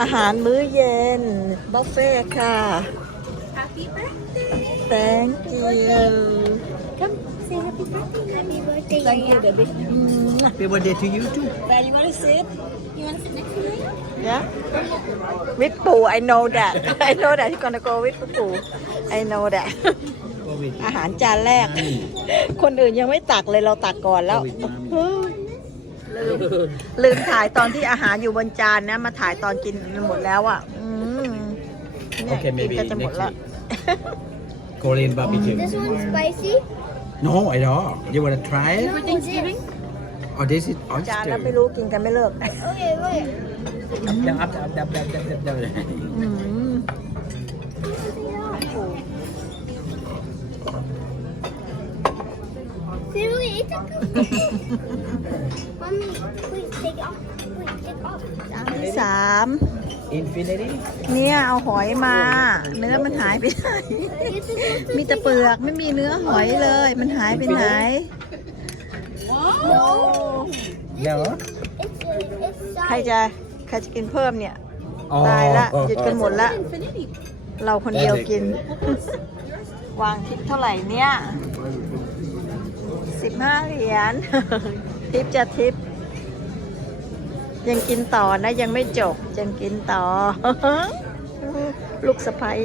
อาหารมื้อเย็นบุฟเฟ่ค่ะ Happy b i r Thank d y t h a you Come Happy birthday. Happy birthday to h a you too. Well, you want to sit? You want to sit next to me? Yeah. With Poo, I know that. I know that you're going to go with Poo. I know that. อาหารจานแรก คนอื่นยังไม่ตักเลยเราตักก่อนแล้วลืมถ่ายตอนที่อาหารอยู่บนจานนะมาถ่ายตอนกินหมดแล้วอ่ะอืมโอเคเมบีจะหมดละโกเรียนบาร์บีคิว t h ้อ o อ e spicy No I d o อ t y o ิ wanna t r จานแล้วไม่รู้กินกันไม่เลิกโอเคโอเคยังอัพยังอัพยังอัพยังอัพยังอัพ l i l it's i n g m y สามเนี่ย เอาหอยมา เนื้อมันหายไปไหนมีแต่เปลือกไม่มีเนื้อหอยเลย มันหายไปไหนเนาะใครจะใครจะกินเพิ่มเนี่ย ตายละหยุดกันหมดละ เราคนเดียวกิน วางทิศเท่าไหร่เนี่ยสิบห้าเหรียญทิปจะทิป ยังกินต่อนะ ยังไม่จบยังกินต่อ ลูกสะพ้าย